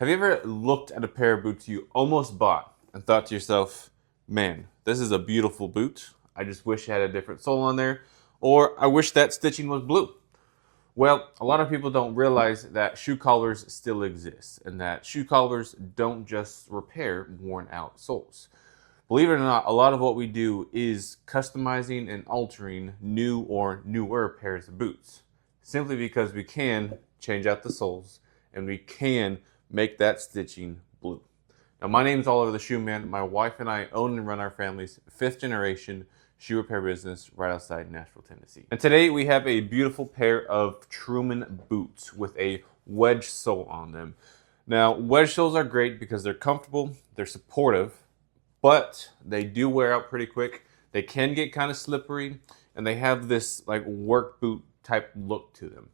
Have you ever looked at a pair of boots you almost bought and thought to yourself, man, this is a beautiful boot. I just wish it had a different sole on there, or I wish that stitching was blue. Well, a lot of people don't realize that shoe collars still exist and that shoe collars don't just repair worn out soles. Believe it or not, a lot of what we do is customizing and altering new or newer pairs of boots simply because we can change out the soles and we can make that stitching blue. Now, my name is Oliver the Shoe Man. My wife and I own and run our family's 5th generation shoe repair business right outside Nashville, Tennessee. And today we have a beautiful pair of Truman boots with a wedge sole on them. Now, wedge soles are great because they're comfortable, they're supportive, but they do wear out pretty quick. They can get kind of slippery, and they have this like work boot type look to them.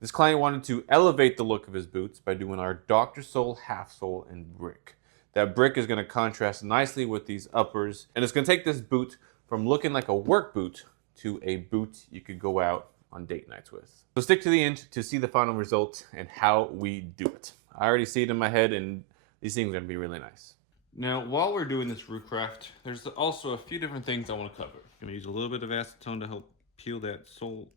This client wanted to elevate the look of his boots by doing our Dr. Sole half sole and brick. That brick is going to contrast nicely with these uppers, and it's going to take this boot from looking like a work boot to a boot you could go out on date nights with. So stick to the end to see the final result and how we do it. I already see it in my head, and these things are going to be really nice. Now, while we're doing this roof craft, there's also a few different things I want to cover. I'm going to use a little bit of acetone to help peel that sole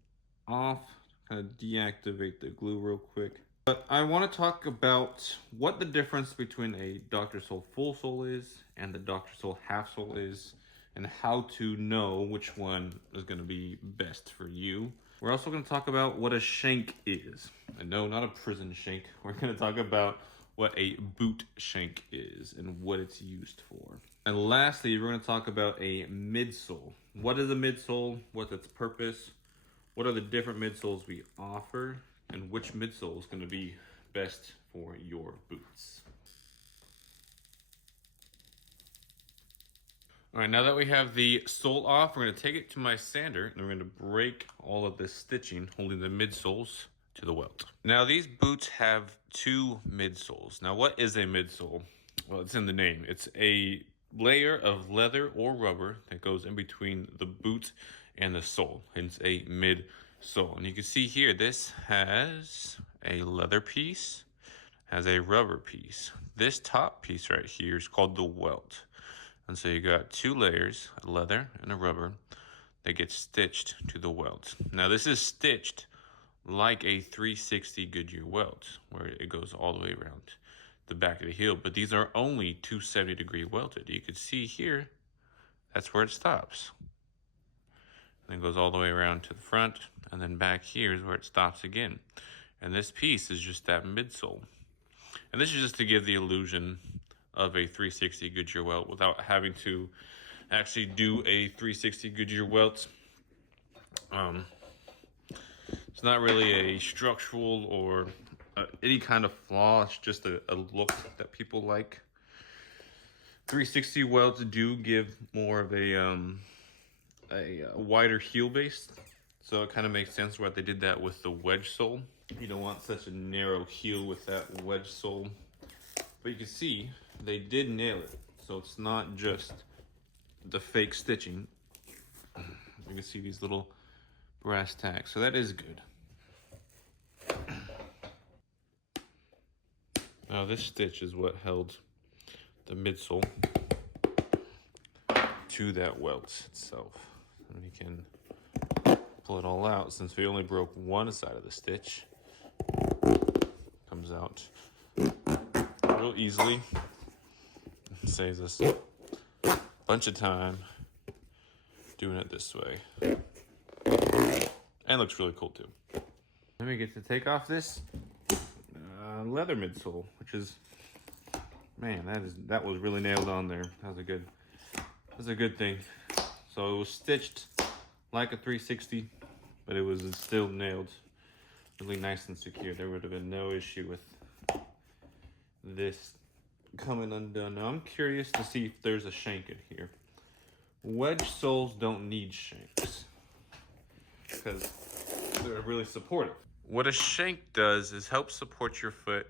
off, kind of deactivate the glue real quick. But I want to talk about what the difference between a Dr. Sole full sole is and the Dr. Sole half sole is, and how to know which one is going to be best for you. We're also going to talk about what a shank is. And no, not a prison shank. We're going to talk about what a boot shank is and what it's used for. And lastly, we're going to talk about a midsole. What is a midsole? What's its purpose? What are the different midsoles we offer? And which midsole is going to be best for your boots? All right, now that we have the sole off, we're going to take it to my sander and we're going to break all of this stitching holding the midsoles to the welt. Now these boots have 2 midsoles. Now what is a midsole? Well, it's in the name. It's a layer of leather or rubber that goes in between the boot and the sole, hence a midsole. And you can see here, this has a leather piece, has a rubber piece. This top piece right here is called the welt. And so you got 2 layers, a leather and a rubber, that get stitched to the welt. Now this is stitched like a 360 Goodyear welt, where it goes all the way around the back of the heel, but these are only 270-degree welted. You can see here, that's where it stops. And then goes all the way around to the front, and then back here is where it stops again. And this piece is just that midsole. And this is just to give the illusion of a 360 Goodyear welt without having to actually do a 360 Goodyear welt. It's not really a structural or any kind of flaw. It's just a look that people like. 360 welts do give more of a wider heel base, so it kind of makes sense why they did that with the wedge sole. You don't want such a narrow heel with that wedge sole. But you can see they did nail it, so it's not just the fake stitching. You can see these little brass tacks, so that is good. Now this stitch is what held the midsole to that welt itself. And we can pull it all out since we only broke one side of the stitch. Comes out real easily. It saves us a bunch of time doing it this way. And looks really cool too. Then we get to take off this leather midsole, which is, man, that was really nailed on there. That was a good thing. So it was stitched like a 360, but it was still nailed really nice and secure. There would have been no issue with this coming undone. Now I'm curious to see if there's a shank in here. Wedge soles don't need shanks because they're really supportive. What a shank does is help support your foot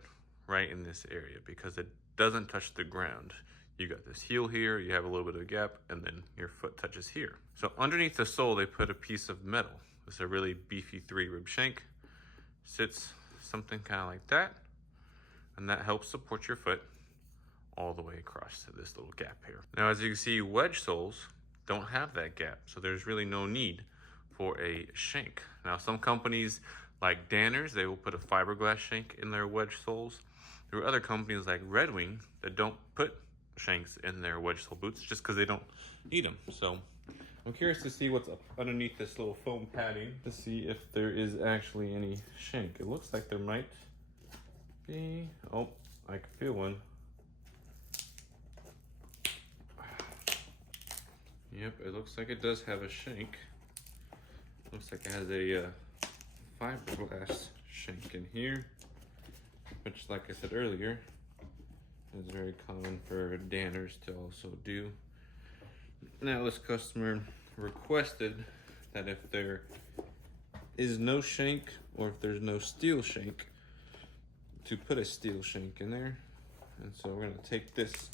right in this area because it doesn't touch the ground. You got this heel here, you have a little bit of a gap, and then your foot touches here. So underneath the sole, they put a piece of metal. This is a really beefy 3-rib shank. Sits something kind of like that. and that helps support your foot all the way across to this little gap here. Now, as you can see, wedge soles don't have that gap, so there's really no need for a shank. Now, some companies like Danners, they will put a fiberglass shank in their wedge soles. There are other companies like Red Wing that don't put shanks in their wedge sole boots just because they don't need them. So I'm curious to see what's up underneath this little foam padding to see if there is actually any shank. It looks like there might be. Oh, I can feel one. Yep, it looks like it does have a shank. Looks like it has a fiberglass shank in here, which, like I said earlier, is very common for Danners to also do. Now, this customer requested that if there is no shank or if there's no steel shank, to put a steel shank in there. And so we're gonna take this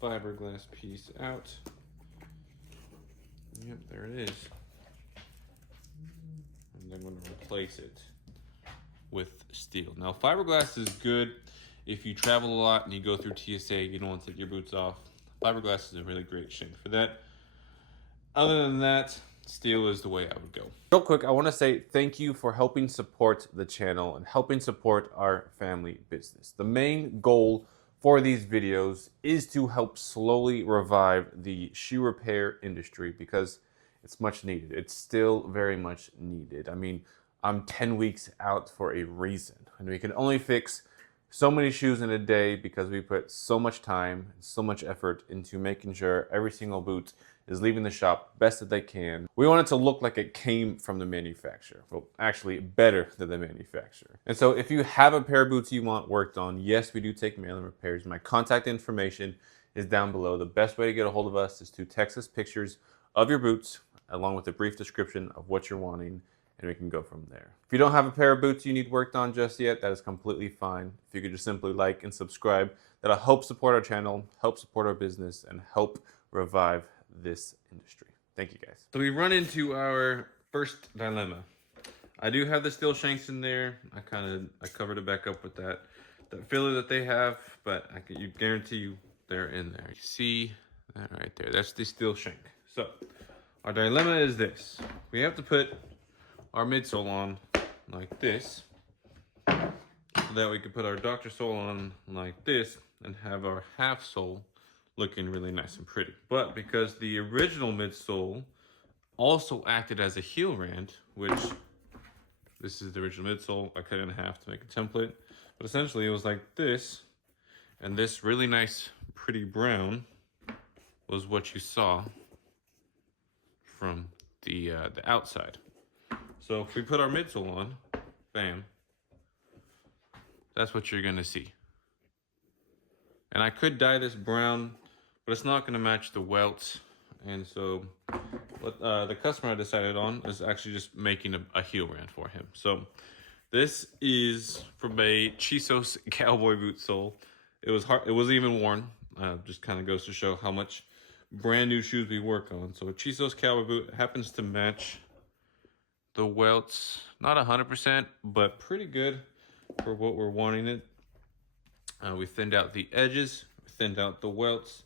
fiberglass piece out. Yep, there it is. And I'm going to replace it with steel. Now, fiberglass is good if you travel a lot and you go through TSA, you don't want to take your boots off. Fiberglass is a really great shank for that. Other than that, steel is the way I would go. Real quick, I want to say thank you for helping support the channel and helping support our family business. The main goal for these videos is to help slowly revive the shoe repair industry because it's much needed. It's still very much needed. I mean, I'm 10 weeks out for a reason, and we can only fix so many shoes in a day because we put so much time, so much effort into making sure every single boot is leaving the shop best that they can. We want it to look like it came from the manufacturer. Well, actually better than the manufacturer. And so if you have a pair of boots you want worked on, yes, we do take mail-in repairs. My contact information is down below. The best way to get a hold of us is to text us pictures of your boots along with a brief description of what you're wanting, and we can go from there. If you don't have a pair of boots you need worked on just yet, that is completely fine. If you could just simply like and subscribe, that'll help support our channel, help support our business, and help revive this industry. Thank you, guys. So we run into our first dilemma. I do have the steel shanks in there. I covered it back up with that filler that they have, but I can guarantee you they're in there. You see that right there? That's the steel shank. So our dilemma is this: we have to put our midsole on like this, so that we can put our Dr. sole on like this and have our half sole looking really nice and pretty. But because the original midsole also acted as a heel rand, which this is the original midsole, I cut it in half to make a template, but essentially it was like this, and this really nice pretty brown was what you saw from the outside. So if we put our midsole on, bam, that's what you're gonna see. And I could dye this brown, but it's not gonna match the welts. And so what the customer decided on is actually just making a heel rand for him. So this is from a Chisos cowboy boot sole. It was hard, it wasn't even worn. Just kind of goes to show how much brand new shoes we work on. So a Chisos cowboy boot happens to match the welts, not 100%, but pretty good for what we're wanting it. We thinned out the edges, we thinned out the welts.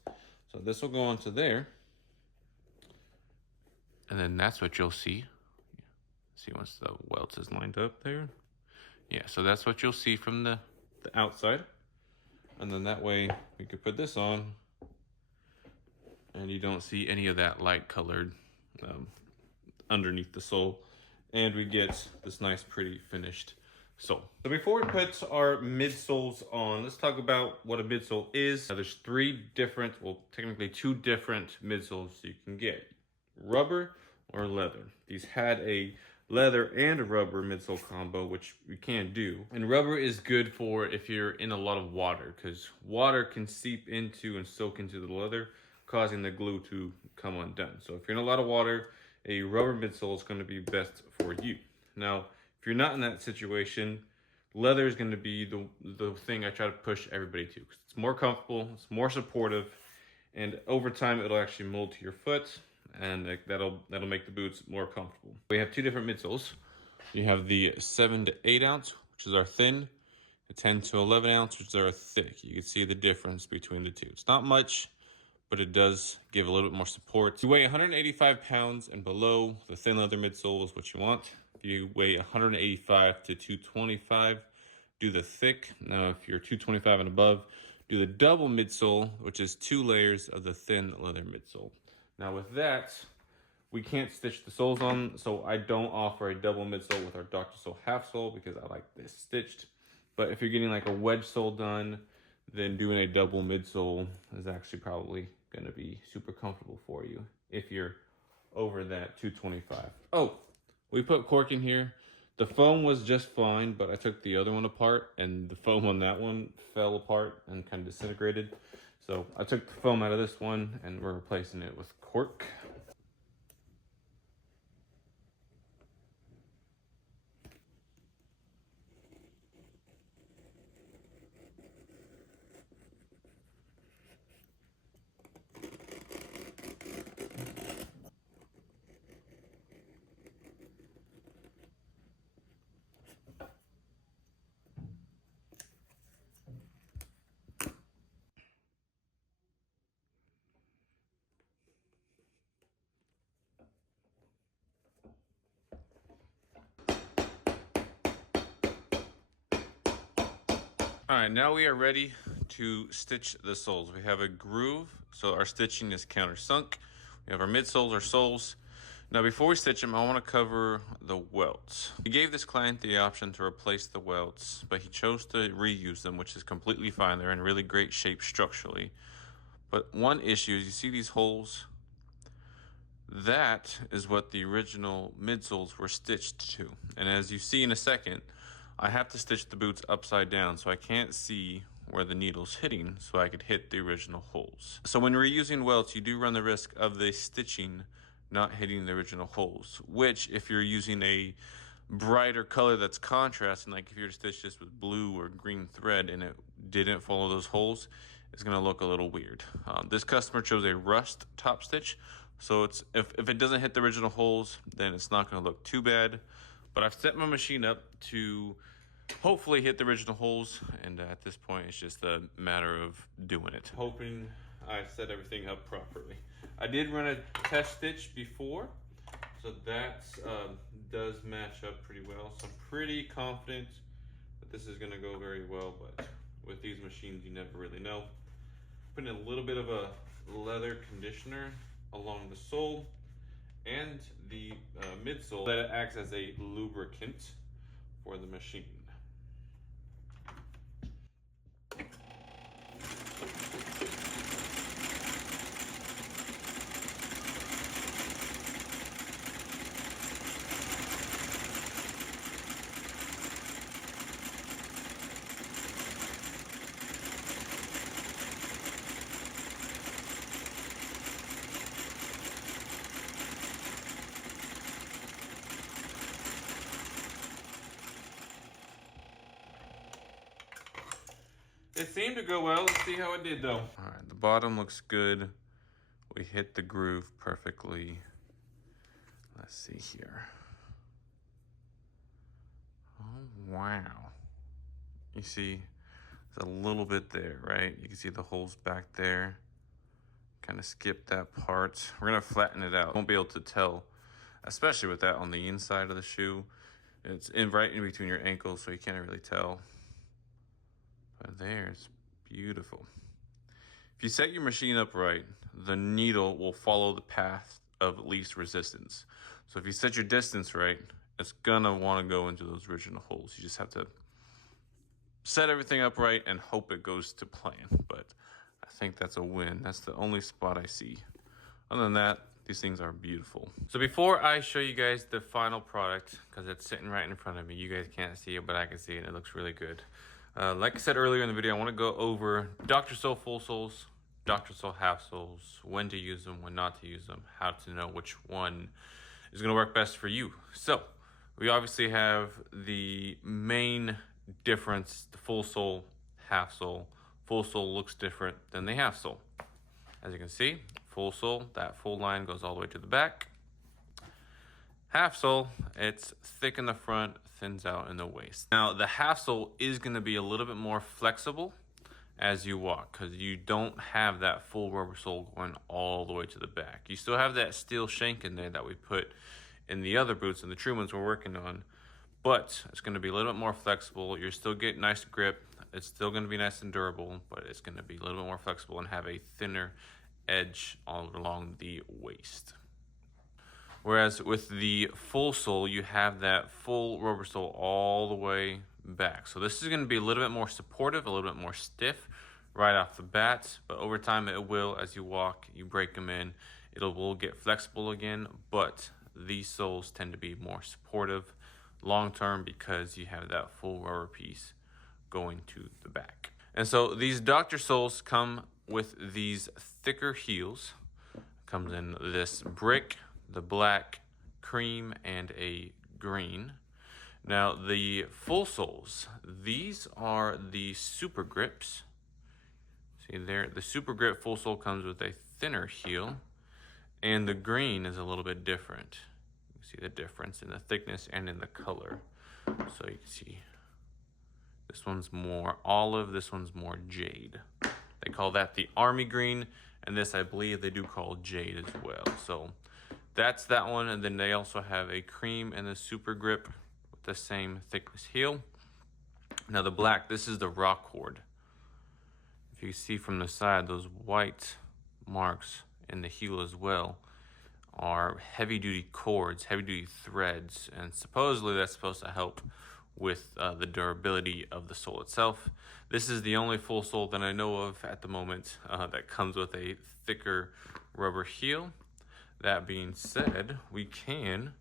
So this will go onto there. And then that's what you'll see. See once the welts is lined up there. Yeah, so that's what you'll see from the outside. And then that way we could put this on and you don't see any of that light colored underneath the sole. And we get this nice pretty finished sole. So before we put our midsoles on, let's talk about what a midsole is. Now there's three different, well technically two different midsoles you can get: rubber or leather. These had a leather and a rubber midsole combo, which we can do. And rubber is good for if you're in a lot of water, because water can seep into and soak into the leather, causing the glue to come undone. So if you're in a lot of water, a rubber midsole is going to be best for you. Now, if you're not in that situation, leather is going to be the thing I try to push everybody to, because it's more comfortable, it's more supportive, and over time it'll actually mold to your foot, and that'll make the boots more comfortable. We have two different midsoles. You have the 7 to 8 ounce, which is our thin, a 10 to 11 ounce, which are thick. You can see the difference between the two. It's not much, but it does give a little bit more support. If you weigh 185 pounds and below, the thin leather midsole is what you want. If you weigh 185 to 225, do the thick. Now, if you're 225 and above, do the double midsole, which is 2 layers of the thin leather midsole. Now with that, we can't stitch the soles on, so I don't offer a double midsole with our Dr. Sole half sole because I like this stitched. But if you're getting like a wedge sole done, then doing a double midsole is actually probably gonna be super comfortable for you if you're over that 225. Oh, we put cork in here. The foam was just fine, but I took the other one apart and the foam on that one fell apart and kind of disintegrated. So I took the foam out of this one and we're replacing it with cork. All right, now we are ready to stitch the soles. We have a groove, so our stitching is countersunk. We have our midsoles, our soles. Now before we stitch them, I want to cover the welts. We gave this client the option to replace the welts, but he chose to reuse them, which is completely fine. They're in really great shape structurally. But one issue is you see these holes? That is what the original midsoles were stitched to. And as you see in a second, I have to stitch the boots upside down so I can't see where the needle's hitting so I could hit the original holes. So when reusing welts, you do run the risk of the stitching not hitting the original holes, which if you're using a brighter color that's contrasting, like if you were to stitch this with blue or green thread and it didn't follow those holes, it's gonna look a little weird. This customer chose a rust top stitch, so it's if it doesn't hit the original holes, then it's not gonna look too bad. But I've set my machine up to hopefully hit the original holes, and at this point it's just a matter of doing it. Hoping I set everything up properly. I did run a test stitch before, so that does match up pretty well. So I'm pretty confident that this is gonna go very well, but with these machines you never really know. Putting a little bit of a leather conditioner along the sole and the midsole that acts as a lubricant for the machine. It seemed to go well. Let's see how it did though. All right, the bottom looks good. We hit the groove perfectly. Let's see here. Oh, wow. You see, there's a little bit there, right? You can see the holes back there. Kind of skip that part. We're gonna flatten it out. Won't be able to tell, especially with that on the inside of the shoe. It's right in between your ankles, so you can't really tell. But there, it's beautiful. If you set your machine up right, the needle will follow the path of least resistance. So if you set your distance right, it's gonna wanna go into those original holes. You just have to set everything up right and hope it goes to plan. But I think that's a win. That's the only spot I see. Other than that, these things are beautiful. So before I show you guys the final product, because it's sitting right in front of me, you guys can't see it, but I can see it, and it looks really good. Like I said earlier in the video, I want to go over Dr. Sole full soles, Dr. Sole half soles, when to use them, when not to use them, how to know which one is going to work best for you. So we obviously have the main difference, the full sole, half sole. Full sole looks different than the half sole. As you can see, full sole, that full line goes all the way to the back. Half sole, it's thick in the front, thins out in the waist. Now the half sole is going to be a little bit more flexible as you walk, because you don't have that full rubber sole going all the way to the back. You still have that steel shank in there that we put in the other boots and the true ones we're working on, but it's going to be a little bit more flexible. You're still getting nice grip. It's still going to be nice and durable, but it's going to be a little bit more flexible and have a thinner edge all along the waist. Whereas with the full sole, you have that full rubber sole all the way back. So this is going to be a little bit more supportive, a little bit more stiff right off the bat, but over time it will, as you walk, you break them in, will get flexible again, but these soles tend to be more supportive long term because you have that full rubber piece going to the back. And so these Dr. soles come with these thicker heels. Comes in this brick, the black, cream, and a green. Now the full soles, these are the super grips. See there, the super grip full sole comes with a thinner heel, and the green is a little bit different. You can see the difference in the thickness and in the color. So you can see this one's more olive, this one's more jade. They call that the army green, and this I believe they do call jade as well. So that's that one, and then they also have a cream and a super grip with the same thickness heel. Now the black, this is the rock cord. If you see from the side, those white marks in the heel as well are heavy duty cords, heavy duty threads, and supposedly that's supposed to help with the durability of the sole itself. This is the only full sole that I know of at the moment that comes with a thicker rubber heel. That being said, we can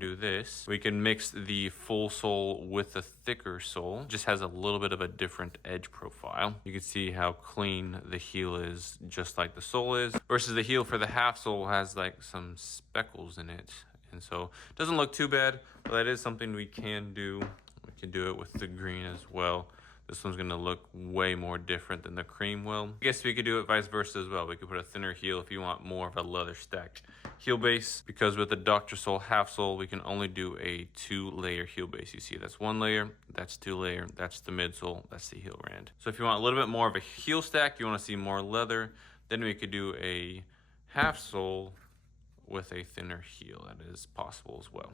do this. We can mix the full sole with the thicker sole. Just has a little bit of a different edge profile. You can see how clean the heel is, just like the sole is, versus the heel for the half sole has like some speckles in it. And so it doesn't look too bad, but that is something we can do. We can do it with the green as well. This one's gonna look way more different than the cream will. I guess we could do it vice versa as well. We could put a thinner heel if you want more of a leather stacked heel base, because with the Dr. Sole half sole, we can only do a 2-layer heel base. You see, that's 1 layer, that's 2 layer, that's the midsole, that's the heel rand. So if you want a little bit more of a heel stack, you wanna see more leather, then we could do a half sole with a thinner heel. That is possible as well.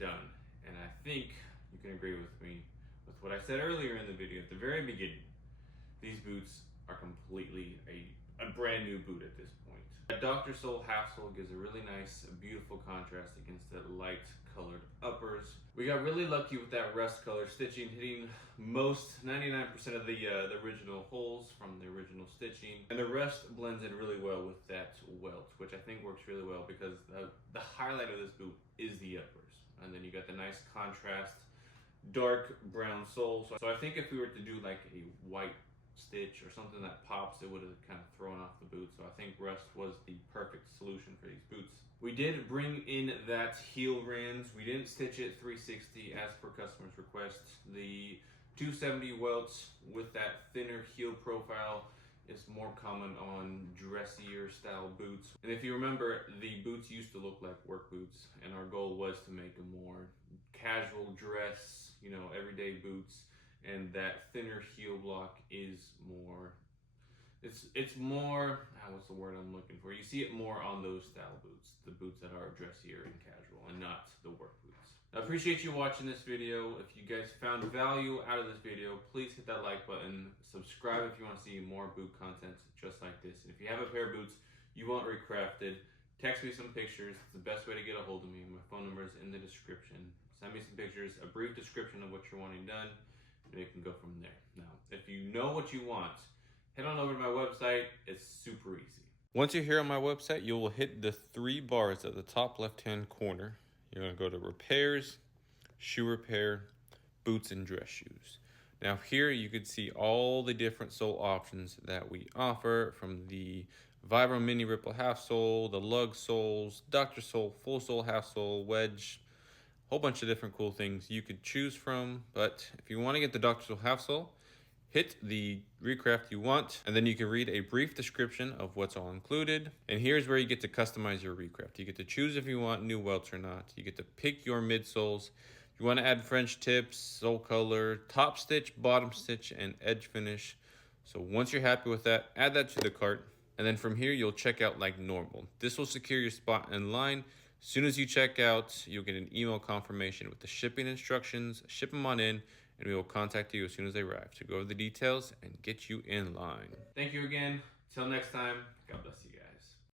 Done, and I think you can agree with me with what I said earlier in the video at the very beginning. These boots are completely a brand new boot at this point. A Dr. Sole half sole gives a really nice, beautiful contrast against the light colored uppers. We got really lucky with that rust color stitching, hitting most 99% of the original holes from the original stitching, and the rust blends in really well with that welt, which I think works really well because the highlight of this boot is the uppers. And then you got the nice contrast, dark brown sole. So I think if we were to do like a white stitch or something that pops, it would have kind of thrown off the boot. So I think rust was the perfect solution for these boots. We did bring in that heel rand. We didn't stitch it 360 as per customer's request. The 270 welts with that thinner heel profile is more common on dressier style boots. And if you remember, the boots used to look like work boots, and our goal was to make a more casual dress, you know, everyday boots, and that thinner heel block is more, it's more, what's the word I'm looking for? You see it more on those style boots, the boots that are dressier and casual, and not the work boots. I appreciate you watching this video. If you guys found value out of this video, please hit that like button. Subscribe if you want to see more boot content just like this. And if you have a pair of boots you want recrafted, text me some pictures. It's the best way to get a hold of me. My phone number is in the description. Send me some pictures, a brief description of what you're wanting done, and we can go from there. Now, if you know what you want, head on over to my website. It's super easy. Once you're here on my website, you will hit the 3 bars at the top left-hand corner. You're going to go to repairs, shoe repair, boots and dress shoes. Now here you can see all the different sole options that we offer, from the Vibram Mini Ripple half sole, the lug soles, Dr. Sole, full sole, half sole, wedge, whole bunch of different cool things you could choose from. But if you want to get the Dr. Sole half sole, hit the recraft you want, and then you can read a brief description of what's all included. And here's where you get to customize your recraft. You get to choose if you want new welts or not. You get to pick your midsoles. If you want to add French tips, sole color, top stitch, bottom stitch, and edge finish. So once you're happy with that, add that to the cart. And then from here, you'll check out like normal. This will secure your spot in line. As soon as you check out, you'll get an email confirmation with the shipping instructions. Ship them on in, and we will contact you as soon as they arrive to go over the details and get you in line. Thank you again. Till next time, God bless you guys.